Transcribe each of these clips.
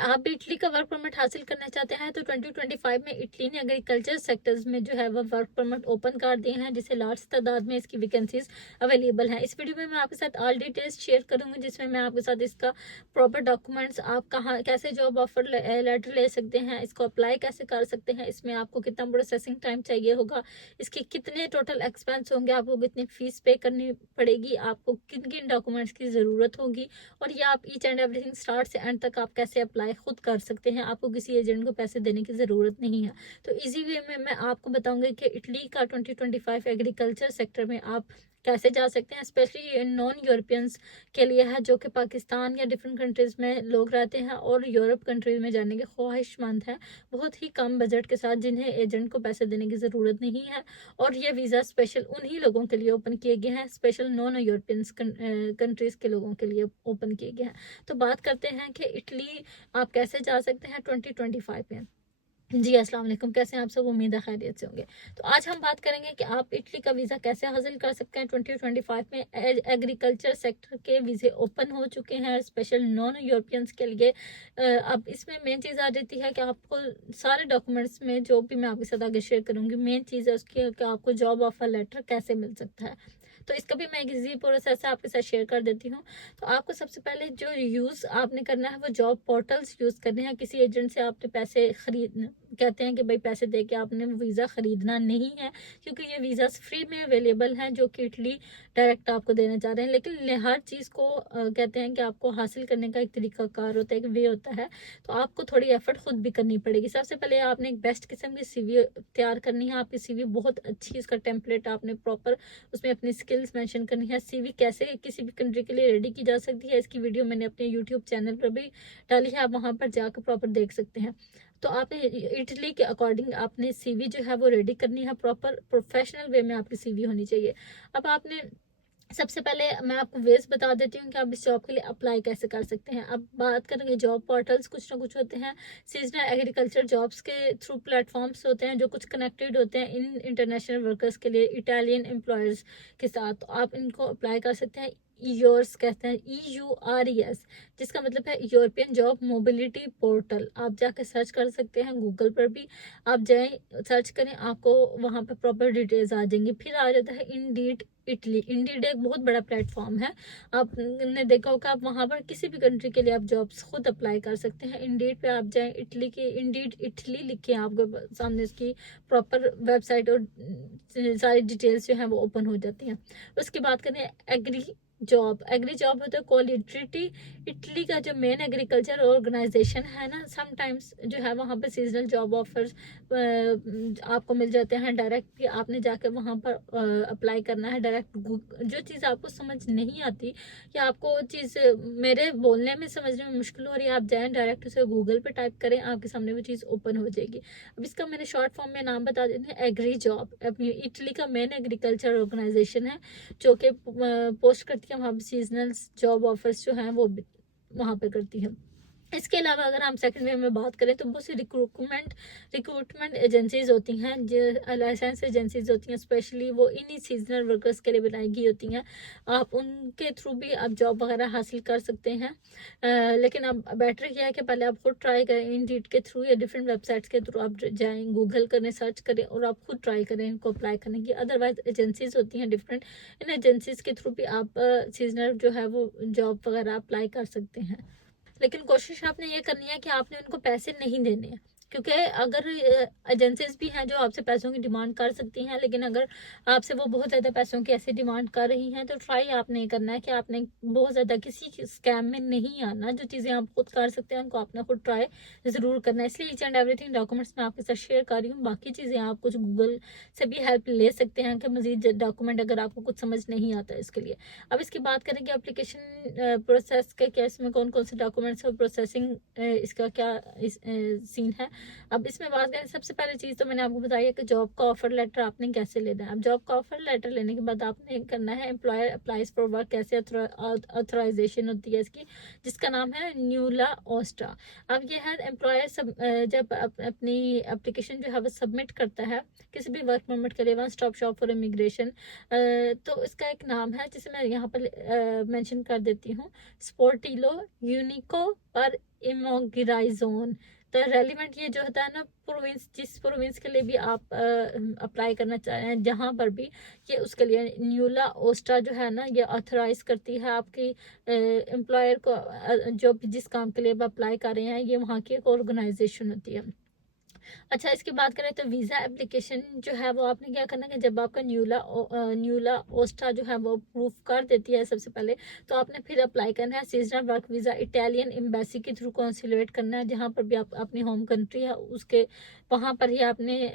आप भी इटली का वर्क परमिट हासिल करना चाहते हैं तो 2025 में इटली ने एग्रीकल्चर सेक्टर्स में जो है वो वर्क परमिट ओपन कर दिए हैं, जिससे लार्ज तादाद में इसकी वैकेंसीज अवेलेबल हैं। इस वीडियो में मैं आपके साथ ऑल डिटेल्स शेयर करूंगी, जिसमें मैं आपके साथ इसका प्रॉपर डॉक्यूमेंट्स, आप कहाँ कैसे जॉब ऑफर लेटर ले सकते हैं, इसको अप्लाई कैसे कर सकते हैं, इसमें आपको कितना प्रोसेसिंग टाइम चाहिए होगा, इसके कितने टोटल एक्सपेंस होंगे, आपको कितनी फीस पे करनी पड़ेगी, आपको किन किन डॉक्यूमेंट्स की ज़रूरत होगी, और ये आप ईच एंड एवरीथिंग स्टार्ट से एंड तक आप कैसे अप्लाई खुद कर सकते हैं। आपको किसी एजेंट को पैसे देने की ज़रूरत नहीं है। तो इजी वे में मैं आपको बताऊंगी कि इटली का 2025 एग्रीकल्चर सेक्टर में आप कैसे जा सकते हैं। स्पेशली नॉन यूरोपियंस के लिए है, जो कि पाकिस्तान या डिफरेंट कंट्रीज़ में लोग रहते हैं और यूरोप कंट्रीज़ में जाने के ख्वाहिशमंद हैं, बहुत ही कम बजट के साथ, जिन्हें एजेंट को पैसे देने की ज़रूरत नहीं है। और ये वीज़ा स्पेशल उन्हीं लोगों के लिए ओपन किए गए हैं, स्पेशल नॉन यूरोपियंस कंट्रीज़ के लोगों के लिए ओपन किए गए हैं। तो बात करते हैं कि इटली आप कैसे जा सकते हैं 2025 में। जी अस्सलाम वालेकुम, कैसे हैं आप सब? उम्मीद है खैरियत से होंगे। तो आज हम बात करेंगे कि आप इटली का वीज़ा कैसे हासिल कर सकते हैं 2025 में। एग्रीकल्चर सेक्टर के वीज़े ओपन हो चुके हैं स्पेशल नॉन यूरोपियंस के लिए। अब इसमें मेन चीज़ आ जाती है कि आपको सारे डॉक्यूमेंट्स में, जो भी मैं आपके साथ आगे शेयर करूँगी, मेन चीज़ है उसकी कि आपको जॉब ऑफर लेटर कैसे मिल सकता है। तो इसका भी मैं एक इजी प्रोसेस है आपके साथ शेयर कर देती हूँ। तो आपको सबसे पहले जो यूज़ आपने करना है वो जॉब पोर्टल्स यूज़ करने हैं। किसी एजेंट से आपने पैसे खरीद कहते हैं कि भाई पैसे दे के आपने वीज़ा ख़रीदना नहीं है, क्योंकि ये वीज़ा फ्री में अवेलेबल हैं जो कि इटली डायरेक्ट आपको देना चाह रहे हैं। लेकिन हर चीज़ को कहते हैं कि आपको हासिल करने का एक तरीकाकार होता है, एक वे होता है। तो आपको थोड़ी एफर्ट खुद भी करनी पड़ेगी। सबसे पहले आपने एक बेस्ट किस्म की सीवी तैयार करनी है। आपकी सीवी बहुत अच्छी, इसका टेम्पलेट आपने प्रॉपर उसमें अपनी स्किल्स मेंशन करनी है। सीवी कैसे किसी भी कंट्री के लिए रेडी की जा सकती है, इसकी वीडियो मैंने अपने यूट्यूब चैनल पर भी डाली है, आप वहाँ पर जाकर प्रॉपर देख सकते हैं। तो आपने इटली के अकॉर्डिंग आपने सीवी जो है वो रेडी करनी है, प्रॉपर प्रोफेशनल वे में आपकी सीवी होनी चाहिए। अब आपने सबसे पहले मैं आपको वेज बता देती हूँ कि आप इस जॉब के लिए अप्लाई कैसे कर सकते हैं। अब बात करेंगे जॉब पोर्टल्स, कुछ ना कुछ होते हैं सीजनल एग्रीकल्चर जॉब्स के थ्रू प्लेटफॉर्म्स होते हैं जो कुछ कनेक्टेड होते हैं इन इंटरनेशनल वर्कर्स के लिए, इटालियन एम्प्लॉयर्स के साथ। तो आप इनको अप्लाई कर सकते हैं। ईयोर्स कहते हैं, EURES, जिसका मतलब है यूरोपियन जॉब मोबिलिटी पोर्टल। आप जाकर सर्च कर सकते हैं, गूगल पर भी आप जाएं, सर्च करें, आपको वहाँ पर प्रॉपर डिटेल्स आ जाएंगी। फिर आ जाता है इंडीड इटली। इंडीड एक बहुत बड़ा प्लेटफॉर्म है, आपने देखा होगा, आप वहाँ पर किसी भी कंट्री के लिए आप जॉब्स खुद अप्लाई कर सकते हैं। इंडीड पे आप जाएं, इटली की इंडीड इटली लिख के आपके सामने उसकी प्रॉपर वेबसाइट और सारी डिटेल्स जो है वो ओपन हो जाती हैं। उसकी बात करें एग्री जॉब होता है क्वालिटी। इटली का जो मेन एग्रीकल्चर ऑर्गेनाइजेशन है ना, समटाइम्स जो है वहाँ पर सीजनल जॉब ऑफर्स आपको मिल जाते हैं डायरेक्ट। आपने जाकर वहाँ पर अप्लाई करना है डायरेक्ट। जो चीज़ आपको समझ नहीं आती या आपको चीज़ मेरे बोलने में समझने में मुश्किल हो रही है, आप जाएँ डायरेक्ट उसे गूगल पे टाइप करें, आपके सामने वो चीज़ ओपन हो जाएगी। अब इसका मैंने शॉर्ट फॉर्म में नाम बता देते हैं, एग्री जॉब। इटली का मेन एग्रीकल्चर ऑर्गेनाइजेशन है जो कि पोस्ट करती है वहाँ पर सीजनल जॉब ऑफर्स जो हैं वो वहाँ पे करती है। इसके अलावा अगर हम सेकंड वे में बात करें तो बहुत सी रिक्रूटमेंट एजेंसीज होती हैं, जो लाइसेंस एजेंसीज होती हैं, स्पेशली वो इन्हीं सीजनल वर्कर्स के लिए बनाई गई होती हैं। आप उनके थ्रू भी आप जॉब वगैरह हासिल कर सकते हैं। लेकिन अब बेटर यह है कि पहले आप खुद ट्राई करें, इंडीड के थ्रू या डिफरेंट वेबसाइट्स के थ्रू आप जाएँ, गूगल करें, सर्च करें और आप खुद ट्राई करें इनको अप्लाई करने की। अदरवाइज एजेंसीज होती हैं डिफरेंट, इन एजेंसीज के थ्रू भी आप सीजनल जो है वो जॉब वगैरह अप्लाई कर सकते हैं। लेकिन कोशिश आपने ये करनी है कि आपने उनको पैसे नहीं देने हैं, क्योंकि अगर एजेंसीज भी हैं जो आपसे पैसों की डिमांड कर सकती हैं, लेकिन अगर आपसे वो बहुत ज़्यादा पैसों की ऐसी डिमांड कर रही हैं तो ट्राई आपने करना है कि आपने बहुत ज़्यादा किसी स्कैम में नहीं आना। जो चीज़ें आप खुद कर सकते हैं उनको आपने खुद ट्राई ज़रूर करना है। इसलिए ईच एंड एवरीथिंग डॉक्यूमेंट्स मैं आपके साथ शेयर कर रही हूँ। बाकी चीज़ें आप कुछ गूगल से भी हेल्प ले सकते हैं कि मज़ीद डॉक्यूमेंट अगर आपको कुछ समझ नहीं आता इसके लिए। अब इसकी बात करेंगे एप्लीकेशन प्रोसेस के केस में कौन कौन से डॉक्यूमेंट्स और प्रोसेसिंग इसका क्या सीन है। अब इसमें बात करें, सबसे पहले चीज़ तो मैंने आपको बताई है कि जॉब का ऑफर लेटर आपने कैसे लेना है। अब जॉब का ऑफर लेटर लेने के बाद आपने करना है एम्प्लॉयर अप्लाइज फॉर वर्क, कैसे ऑथराइजेशन होती है इसकी, जिसका नाम है न्यूला ओस्टा। अब ये है एम्प्लॉयर जब अपनी एप्लीकेशन जो है वो सबमिट करता है किसी भी वर्क परमिट के लिए, one stop shop for immigration, तो इसका एक नाम है जिसे मैं यहाँ पर मेंशन कर देती हूँ, स्पोर्टिलो यूनिको पर इमोगिराइजोन। तो रेलिवेंट ये जो होता है ना प्रोविंस, जिस प्रोविंस के लिए भी आप अप्लाई करना चाह रहे हैं, जहाँ पर भी, ये उसके लिए न्यूला ओस्टा जो है ना ये ऑथराइज करती है आपकी एम्प्लॉयर को, जो भी जिस काम के लिए आप अप्लाई कर रहे हैं, ये वहाँ की एक ऑर्गेनाइजेशन होती है। अच्छा, इसकी बात करें तो वीज़ा एप्लीकेशन जो है वो आपने क्या करना है कि जब आपका न्यूला ओस्टा जो है वो प्रूफ कर देती है सबसे पहले, तो आपने फिर अप्लाई करना है seasonal work visa Italian embassy के थ्रू कॉन्सुलेट करना है, जहाँ पर भी आप अपनी होम कंट्री है उसके वहाँ पर ही आपने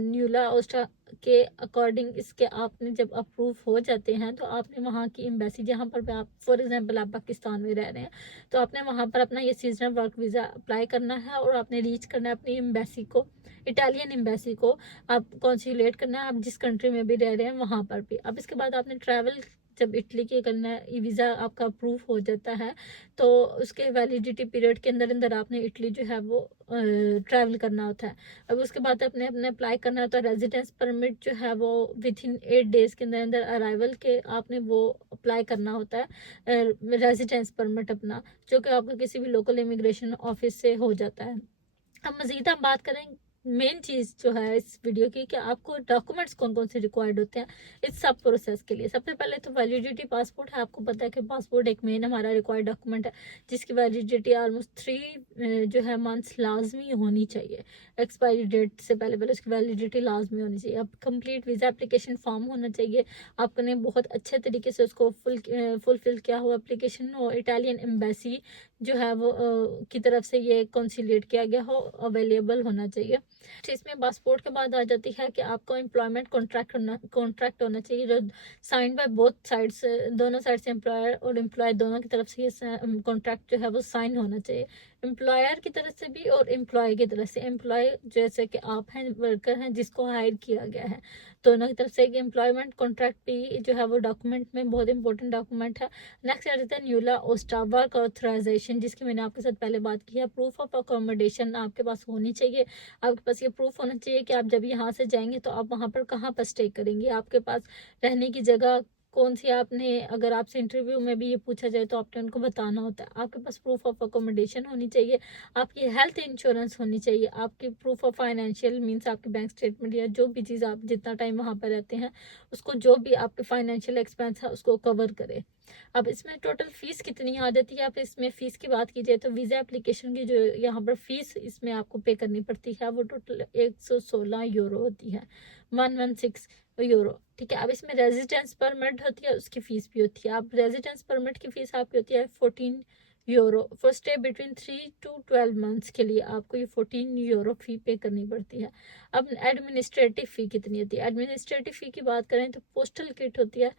न्यूला ओस्टा के अकॉर्डिंग इसके आपने जब अप्रूव हो जाते हैं तो आपने वहाँ की एम्बेसी, जहाँ पर भी आप फॉर एग्जांपल आप पाकिस्तान में रह रहे हैं, तो आपने वहाँ पर अपना ये सीजनल वर्क वीज़ा अप्लाई करना है और आपने रीच करना है अपनी एम्बेसी को, इटालियन एम्बेसी को आप कॉन्सुलेट करना है, आप जिस कंट्री में भी रह रहे हैं वहाँ पर भी। अब इसके बाद आपने ट्रैवल जब इटली के करना है, वीज़ा आपका अप्रूव हो जाता है तो उसके वैलिडिटी पीरियड के अंदर अंदर आपने इटली जो है वो ट्रैवल करना होता है। अब उसके बाद अपने अपने अप्लाई करना होता है रेजिडेंस परमिट जो है वो विद इन 8 डेज के अंदर अंदर अराइवल के आपने वो अप्लाई करना होता है रेजिडेंस परमिट अपना, जो कि आपका किसी भी लोकल इमिग्रेशन ऑफिस से हो जाता है। अब मज़ीद हम बात करें मेन चीज़ जो है इस वीडियो की कि आपको डॉक्यूमेंट्स कौन कौन से रिक्वायर्ड होते हैं इस सब प्रोसेस के लिए। सबसे पहले तो वैलिडिटी पासपोर्ट है, आपको पता है कि पासपोर्ट एक मेन हमारा रिक्वायर्ड डॉक्यूमेंट है जिसकी वैलिडिटी ऑलमोस्ट 3 जो है मंथ्स लाजमी होनी चाहिए, एक्सपायरी डेट से पहले पहले उसकी वैलिडिटी लाजमी होनी चाहिए। अब कंप्लीट वीज़ा एप्लीकेशन फॉर्म होना चाहिए, आपने बहुत अच्छे तरीके से उसको फुलफिल किया हुआ एप्लीकेशन हो, इटालियन एम्बेसी जो है वो की तरफ से ये कंसीलिएट किया गया हो, अवेलेबल होना चाहिए। इसमें पासपोर्ट के बाद आ जाती है कि आपको एम्प्लॉयमेंट कॉन्ट्रैक्ट होना चाहिए जो साइन बाय बोथ साइड्स, दोनों साइड से एम्प्लॉयर और एम्प्लॉय दोनों की तरफ से ये कॉन्ट्रैक्ट जो है वो साइन होना चाहिए, एम्प्लॉयर की तरफ से भी और एम्प्लॉय की तरफ से। एम्प्लॉय जैसे कि आप हैं, वर्कर हैं जिसको हायर किया गया है, दोनों की तरफ से एक एम्प्लॉयमेंट कॉन्ट्रैक्ट भी जो है वो डॉक्यूमेंट में बहुत इंपॉर्टेंट डॉक्यूमेंट है। नेक्स्ट आ जाता है न्यूला ओस्टा वर्क ऑथराइजेशन, जिसकी मैंने आपके साथ पहले बात की है। प्रूफ ऑफ अकोमोडेशन आपके पास होनी चाहिए, आपके पास ये प्रूफ होना चाहिए कि आप जब यहाँ से जाएंगे तो आप वहाँ पर कहाँ पर स्टे करेंगे, आपके पास रहने की जगह कौन सी, आपने अगर आपसे इंटरव्यू में भी ये पूछा जाए तो आपने उनको बताना होता है। आपके पास प्रूफ ऑफ अकोमोडेशन होनी चाहिए, आपकी हेल्थ इंश्योरेंस होनी चाहिए, आपकी प्रूफ ऑफ फाइनेंशियल मींस आपकी बैंक स्टेटमेंट या जो भी चीज़ आप जितना टाइम वहाँ पर रहते हैं उसको, जो भी आपके फाइनेंशियल एक्सपेंस है उसको कवर करे। अब इसमें टोटल फीस कितनी आ जाती है, आप इसमें फीस की बात कीजिए तो वीज़ा एप्लीकेशन की जो यहाँ पर फीस इसमें आपको पे करनी पड़ती है वो टोटल 116 यूरो होती है, 116 यूरो, ठीक है। अब इसमें रेजिडेंस परमिट होती है, उसकी फीस भी होती है। अब रेजिडेंस परमिट की फीस आपकी होती है 14 euro for stay between 3 to 12 months के लिए आपको ये 14 यूरो फी पे करनी पड़ती है। अब एडमिनिस्ट्रेटिव फ़ी कितनी होती है, एडमिनिस्ट्रेटिव फ़ी की बात करें तो पोस्टल किट होती है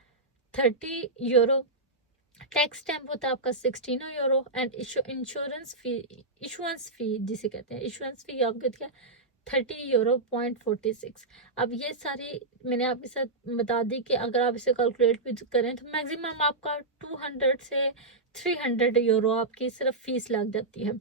30 यूरो, टैक्स स्टैम्प होता है आपका 16 यूरो, एंड इशुएंस फ़ी जिसे कहते हैं, इशुएंस फ़ी आपकी होती है 30 यूरो .46। अब ये सारी मैंने आपके साथ बता दी कि अगर आप इसे कैलकुलेट भी करें तो मैक्सिमम आपका 200 से 300 यूरो आपकी सिर्फ फीस लग जाती है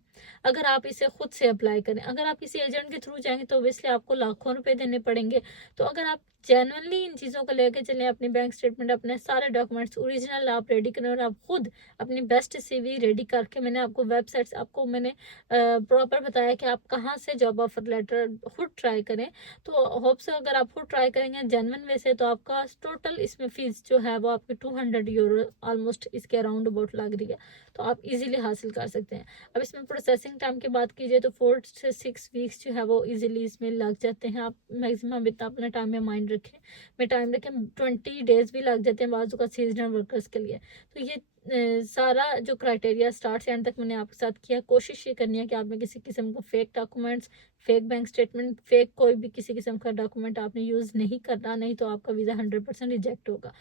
अगर आप इसे खुद से अप्लाई करें। अगर आप किसी एजेंट के थ्रू जाएंगे तो ऑब्वियसली आपको लाखों रुपए देने पड़ेंगे। तो अगर आप जेन्युइनली इन चीज़ों को लेकर चलें, अपनी बैंक स्टेटमेंट, अपने सारे डॉक्यूमेंट्स ओरिजिनल आप रेडी करें और आप खुद अपनी बेस्ट सीवी रेडी करके, मैंने आपको वेबसाइट्स आपको मैंने प्रॉपर बताया कि आप कहाँ से जॉब ऑफर लेटर खुद ट्राई करें। तो होप से अगर आप खुद ट्राई करेंगे जेन्युइन वे से तो आपका टोटल इसमें फीस जो है वो आपकी 200 यूरो ऑलमोस्ट इसके अराउंड अबाउट लग रही है, तो आप इजीली हासिल कर सकते हैं। अब इसमें प्रोसेसिंग टाइम की बात कीजिए तो 4 से 6 वीक्स जो है वो इजीली इसमें लग जाते हैं। आप मैक्सिमम इतना अपना टाइम में माइंड रखें, में टाइम रखें, 20 डेज भी लग जाते हैं बाजू का सीजनल वर्कर्स के लिए। तो ये सारा जो क्राइटेरिया स्टार्ट से एंड तक मैंने आपके साथ किया। कोशिश ये करनी है कि आप में किसी किस्म का fake documents, fake bank statement, fake कोई भी किसी किस्म का डॉक्यूमेंट आपने यूज़ नहीं करना, नहीं तो आपका वीज़ा 100% रिजेक्ट होगा।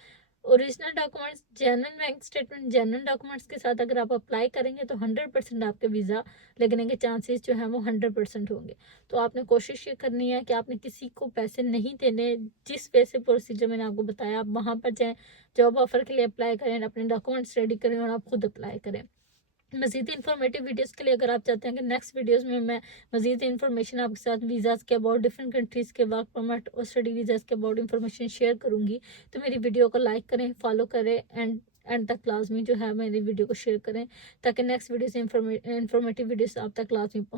Original documents, genuine bank statement, genuine documents के साथ अगर आप अप्लाई करेंगे तो 100% आपके वीज़ा लगने के चांसेस जो है वो 100% होंगे। तो आपने कोशिश ये करनी है कि आपने किसी को पैसे नहीं देने। जिस वे से प्रोसीजर मैंने आपको बताया, आप वहाँ पर जाएँ, जॉब ऑफर के लिए अप्लाई करें, अपने डॉक्यूमेंट्स रेडी करें और आप खुद अप्लाई करें। मज़ीद इन्फॉर्मेटिव वीडियोस के लिए अगर आप चाहते हैं कि नेक्स्ट वीडियोस में मैं मज़ीद इन्फॉर्मेशन आपके साथ वीज़ाज़ के अबाउट, डिफरेंट कंट्रीज़ के वर्क परमिट और स्टडी वीज़ाज़ के अबाउट इन्फॉर्मेशन शेयर करूंगी, तो मेरी वीडियो को लाइक करें, फॉलो करें एंड तक लाजमी जो है मेरी वीडियो को शेयर करें, ताकि नेक्स्ट वीडियो से इन्फॉर्मेटिव वीडियोस आप तक लाजमी पहुँच।